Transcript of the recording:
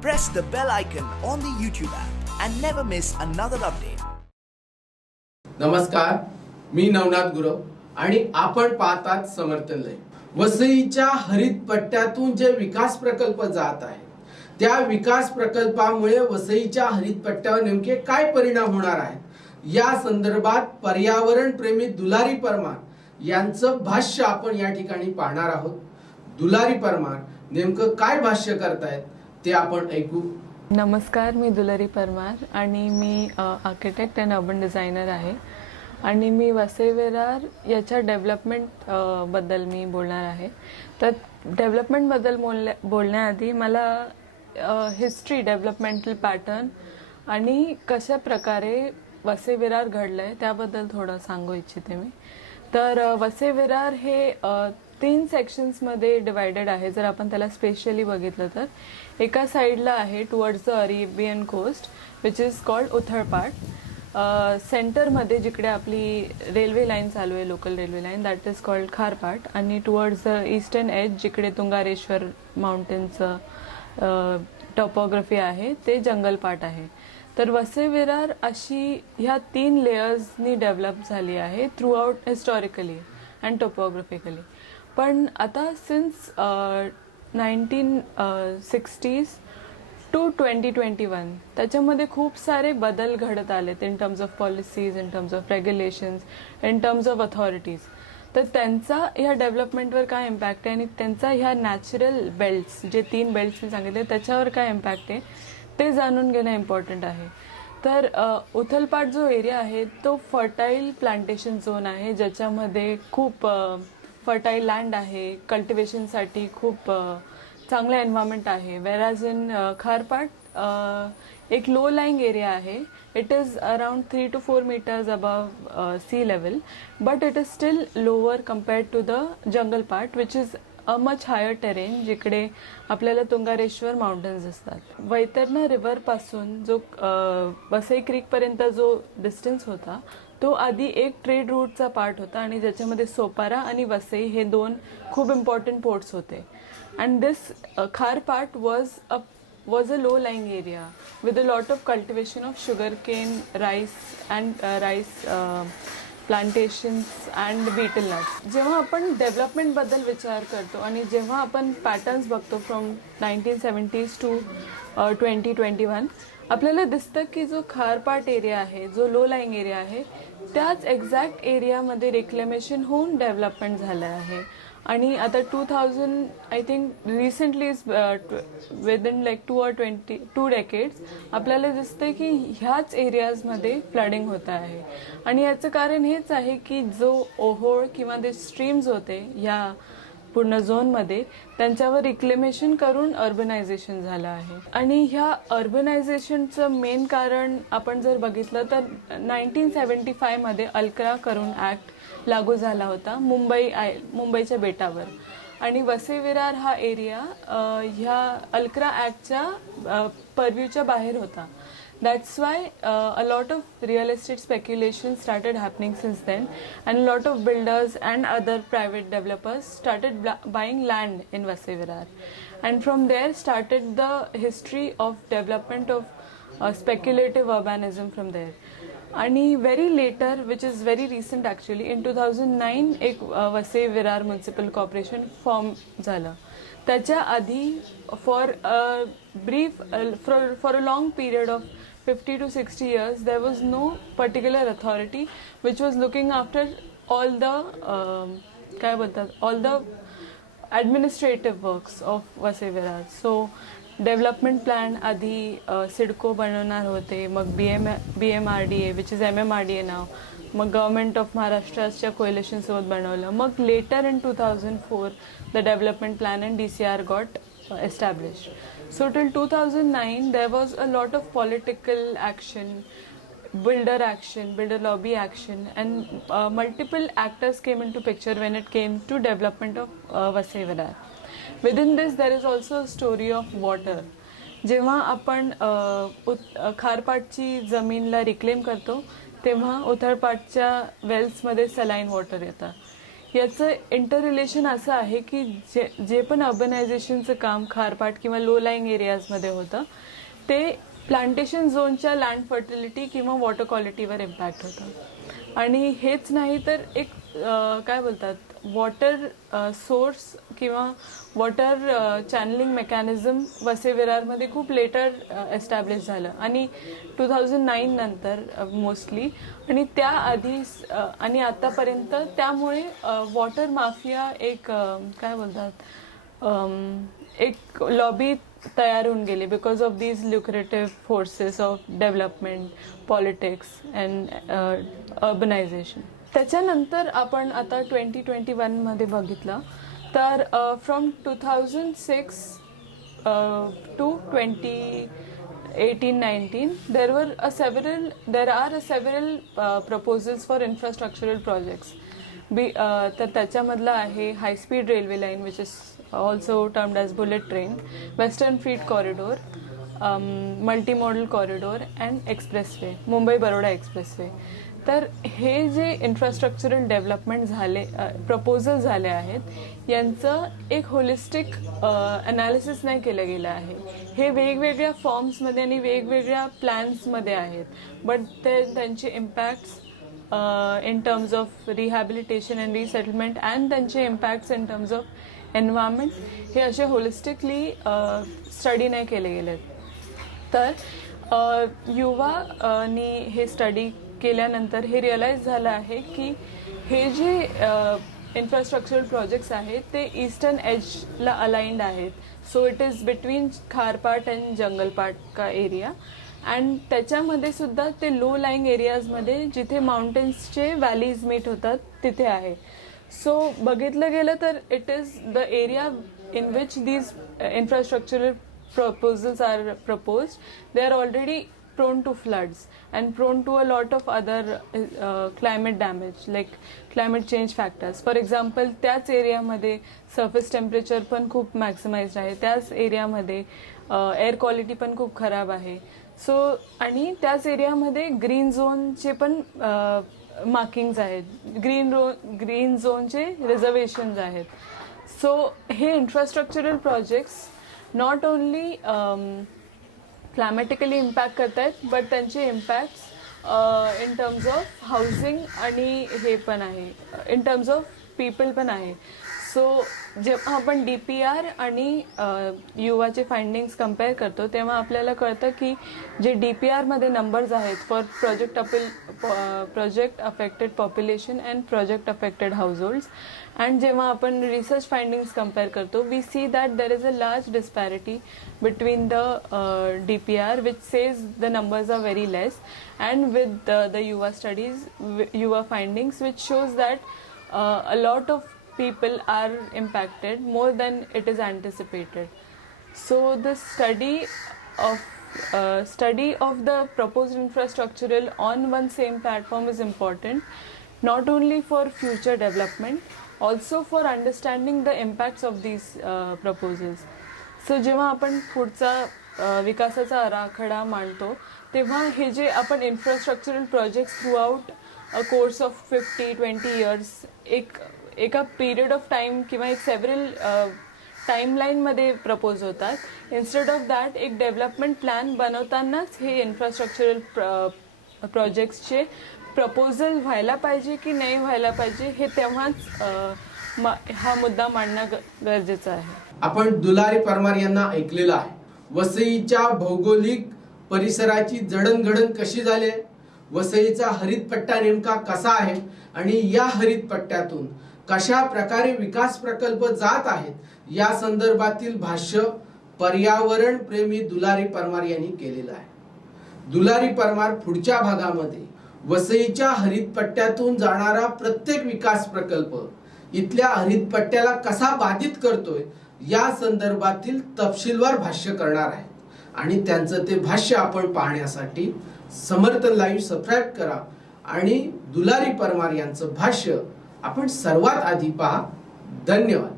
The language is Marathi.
Press the bell icon on the YouTube app and never miss another update. नमस्कार, मी नवनाथ गुरव आणि आपण पाहतात समर्थनलय. वसईच्या हरित पट्ट्यातून जे विकास प्रकल्प जात आहेत त्या विकास प्रकल्पामुळे वसईच्या हरित पट्ट्यावर नेमके काय परिणाम होणार आहेत या संदर्भात पर्यावरण प्रेमी दुलारी परमार यांचं भाष्य आपण या ठिकाणी पाहणार आहोत. दुलारी परमार नेमकं काय भाष्य करतायत ते आपण ऐकू. नमस्कार, मी दुलारी परमार आणि मी आर्किटेक्ट अँड अर्बन डिझायनर आहे आणि मी वसई विरार याच्या डेव्हलपमेंट बद्दल मी बोलणार आहे. तर डेव्हलपमेंटबद्दल बोलण्याआधी मला हिस्ट्री, डेव्हलपमेंटल पॅटर्न आणि कशा प्रकारे वसई विरार घडलं आहे त्याबद्दल थोडं सांगू इच्छिते मी. तर वसई विरार हे 3 सेक्शन्समध्ये डिवायडेड आहे. जर आपण त्याला स्पेशली बघितलं तर एका साईडला आहे towards the Arabian coast which is called उथळपाट. सेंटरमध्ये जिकडे आपली रेल्वे लाईन चालू आहे, local railway line, that is called खारपाट. आणि टुवर्ड्स द ईस्टर्न एज जिकडे तुंगारेश्वर माउंटेनचं टॉपोग्राफी आहे ते जंगलपाट आहे. तर वसई विरार अशी ह्या 3 लेयर्सनी डेव्हलप झाली आहे through out historically and topographically. पण आता सिन्स 1960s टू 2021 त्याच्यामध्ये खूप सारे बदल घडत आलेत in terms of policies, in terms of regulations, in terms of authorities. तर त्यांचा ह्या डेव्हलपमेंटवर काय इम्पॅक्ट आहे आणि त्यांचा ह्या नॅचरल बेल्ट्स, जे 3 बेल्ट्स मी सांगितले त्याच्यावर काय इम्पॅक्ट आहे ते जाणून घेणं इम्पॉर्टंट आहे. तर उथलपाट जो एरिया आहे तो फर्टाईल प्लांटेशन झोन आहे, ज्याच्यामध्ये खूप फर्टाईल लँड आहे, कल्टिवेशनसाठी खूप चांगलं एन्व्हायरमेंट आहे. वेराज इन खारपाट एक लो लाईंग एरिया आहे. It is around 3 to 4 meters above sea level, but it is still lower compared to the jungle part which is a much higher terrain, जिकडे आपल्याला तुंगारेश्वर माउंटन्स दिसतात. वैतरणा रिव्हरपासून जो वसई क्रीकपर्यंत जो डिस्टन्स होता तो आधी एक ट्रेड रूटचा पार्ट होता आणि ज्याच्यामध्ये सोपारा आणि वसई हे 2 खूप इम्पॉर्टंट पोर्ट्स होते. अँड दिस खारपाट was a low-lying area with a lot of cultivation of sugarcane, rice and rice plantations and betel nuts. जेव्हा आपण डेव्हलपमेंटबद्दल विचार करतो आणि जेव्हा आपण पॅटर्न्स बघतो फ्रॉम 1970s टू 2021 आपल्याला दिसतं की जो खारपाट एरिया आहे, जो लो लाईंग एरिया आहे, त्याच एक्झॅक्ट एरियामध्ये रिक्लेमेशन होऊन डेव्हलपमेंट झालं आहे. आणि आता 2000 I think recently with in like 2 decades आपल्याला दिसतंय की ह्याच एरियाजमध्ये फ्लडिंग होत आहे. आणि याचं कारण हेच आहे की जो ओहोळ किंवा ते स्ट्रीम्स होते ह्या पूर्ण झोनमध्ये त्यांच्यावर रिक्लेमेशन करून अर्बनायझेशन झालं आहे. आणि ह्या अर्बनायझेशनचं मेन कारण आपण जर बघितलं तर 1975 मध्ये अल्क्रा करून ॲक्ट लागू झाला होता मुंबईच्या बेटावर. आणि वसई विरार हा एरिया ह्या अल्क्रा ॲक्टच्या परव्ह्यूच्या बाहेर होता. That's why a lot of real estate speculation started happening since then, and a lot of builders and other private developers started buying land in Vasai Virar, and from there started the history of development of speculative urbanism from there. आणि very later, which is very recent actually, in 2009 एक Vasai Virar municipal corporation form झालं. त्याच्या आधी for a long period of 50 to 60 years there was no particular authority which was looking after all the all the administrative works of Vasai Virar. So development plan आधी सिडको बनवणार होते, मग BMRDA which is MMRDA now, मग गव्हर्नमेंट ऑफ महाराष्ट्राच्या कोएलिशन सोबत बनवलं. मग letter in 2004 the development plan and DCR got established. So till 2009 there was a lot of political action, builder lobby action, and multiple actors came into picture when it came to development of Vasai Virar. Within this there is also a story of water. जेव्हा आपण खारपाटची जमीनला रिक्लेम करतो तेव्हा उथळपाटच्या वेल्समध्ये सलाईन वॉटर येतं. याचं इंटर रिलेशन असं आहे की जे पण अर्बनायझेशनचं काम खारपाट किंवा लो लाईंग एरियाजमध्ये होतं ते प्लांटेशन झोनच्या लँड फर्टिलिटी किंवा वॉटर क्वालिटीवर इम्पॅक्ट होतं. आणि हेच नाही तर एक काय बोलतात वॉटर सोर्स किंवा वॉटर चॅनलिंग मेकॅनिझम वसई विरारमध्ये खूप लेटर एस्टॅब्लिश झालं आणि 2009 नंतर मोस्टली, आणि त्याआधी आणि आतापर्यंत त्यामुळे वॉटर माफिया एक काय बोलतात एक लॉबी तयार होऊन गेली because of these lucrative forces of development, politics and urbanisation. त्याच्यानंतर आपण आता 2021मध्ये बघितलं तर from 2006 to 2018-19 there are several proposals for infrastructural projects. तर त्याच्यामधलं आहे high speed railway line which is also termed as bullet train, western फ्रीट corridor, multi modal corridor and expressway, Mumbai Baroda expressway. तर हे जे इन्फ्रास्ट्रक्चरल डेव्हलपमेंट झाले प्रपोजल झाले आहेत यांचं एक होलिस्टिक ॲनालिसिस नाही केलं गेलं आहे. हे वेगवेगळ्या फॉर्म्समध्ये आणि वेगवेगळ्या प्लॅन्समध्ये आहेत, बट त्यांचे impacts in terms of rehabilitation and resettlement and त्यांचे impacts in terms of environment हे असे होलिस्टिकली स्टडी नाही केले गेलेत. तर युवानी हे स्टडी केल्यानंतर हे रिअलाइज झालं आहे की हे जे इन्फ्रास्ट्रक्चरल प्रोजेक्ट्स आहेत ते ईस्टर्न एजला अलाइंड आहेत. सो इट इज बिटवीन खारपाट अँड जंगलपाट का एरिया, अँड त्याच्यामध्ये सुद्धा ते लो लाईंग एरियाजमध्ये जिथे माउंटेन्सचे व्हॅलीज मीट होतात तिथे आहे. सो बघितलं गेलं तर it is the area in which these infrastructural proposals are proposed. They are already prone to floods and prone to a lot of other climate damage like climate change factors. For example, त्याच एरियामध्ये surface temperature पण खूप मॅक्सिमाइज्ड आहे, त्याच एरियामध्ये एअर क्वालिटी पण खूप खराब आहे. सो आणि त्याच एरियामध्ये ग्रीन झोनचे पण मार्किंग्स आहेत, ग्रीन झोनचे रिझर्वेशन्स आहेत. सो हे infrastructural projects not only climatically impact करत आहेत बट त्यांचे impacts in terms of housing आणि हे पण आहे, इन टर्म्स ऑफ पीपल पण आहे. सो जेव्हा आपण DPR आणि युवाचे फाइंडिंग्स कम्पेअर करतो तेव्हा आपल्याला कळतं की जे DPRमध्ये नंबर्स आहेत for project affected population and project affected households, and जेव्हा आपण रिसर्च फाइंडिंग्स कम्पेअर करतो we see that there is a large disparity between the DPR which says the numbers are very less, and with the Yuva studies, Yuva findings which shows that a lot of people are impacted more than it is anticipated. So the study of the proposed infrastructural on one same platform is important, not only for future development, also for understanding the impacts of these proposals. So जेव्हा आपण पुढचा विकासाचा आराखडा मांडतो तेव्हा हे जे आपण infrastructural projects throughout a course of 50-20 years एका पिरियड ऑफ टाइम किंवा एक सेव्हरल टाईमलाईनमध्ये प्रपोज होतात, इन्स्टेड ऑफ दॅट एक डेव्हलपमेंट प्लॅन बनवतानाच हे इन्फ्रास्ट्रक्चरल प्रोजेक्ट्सचे प्रपोजल व्हायला पाहिजे की नाही व्हायला पाहिजे हे तेव्हाच हा मुद्दा मांडणं गरजेचं आहे. आपण दुलारी परमार यांना ऐकलेलं आहे. वसईच्या भौगोलिक परिसराची जडणघडण कशी झाली, वसईचा हरित पट्टा नेमका कसा आहे आणि या हरित पट्ट्यातून कशा प्रकारे विकास प्रकल्प जात आहेत या संदर्भातील भाष्य पर्यावरण प्रेमी दुलारी परमार यांनी केलेलं आहे. दुलारी परमार पुढच्या भागामध्ये वसईच्या हरित पट्ट्यातून जाणारा प्रत्येक विकास प्रकल्प इथल्या हरित पट्ट्याला कसा बाधित करतोय या संदर्भातील तपशीलवार भाष्य करणार आहेत. आणि त्यांचं ते भाष्य आपण पाहण्यासाठी समर्थन लाईव्ह सबस्क्राईब करा आणि दुलारी परमार यांचं भाष्य आपण सर्वात आधी पहा. धन्यवाद.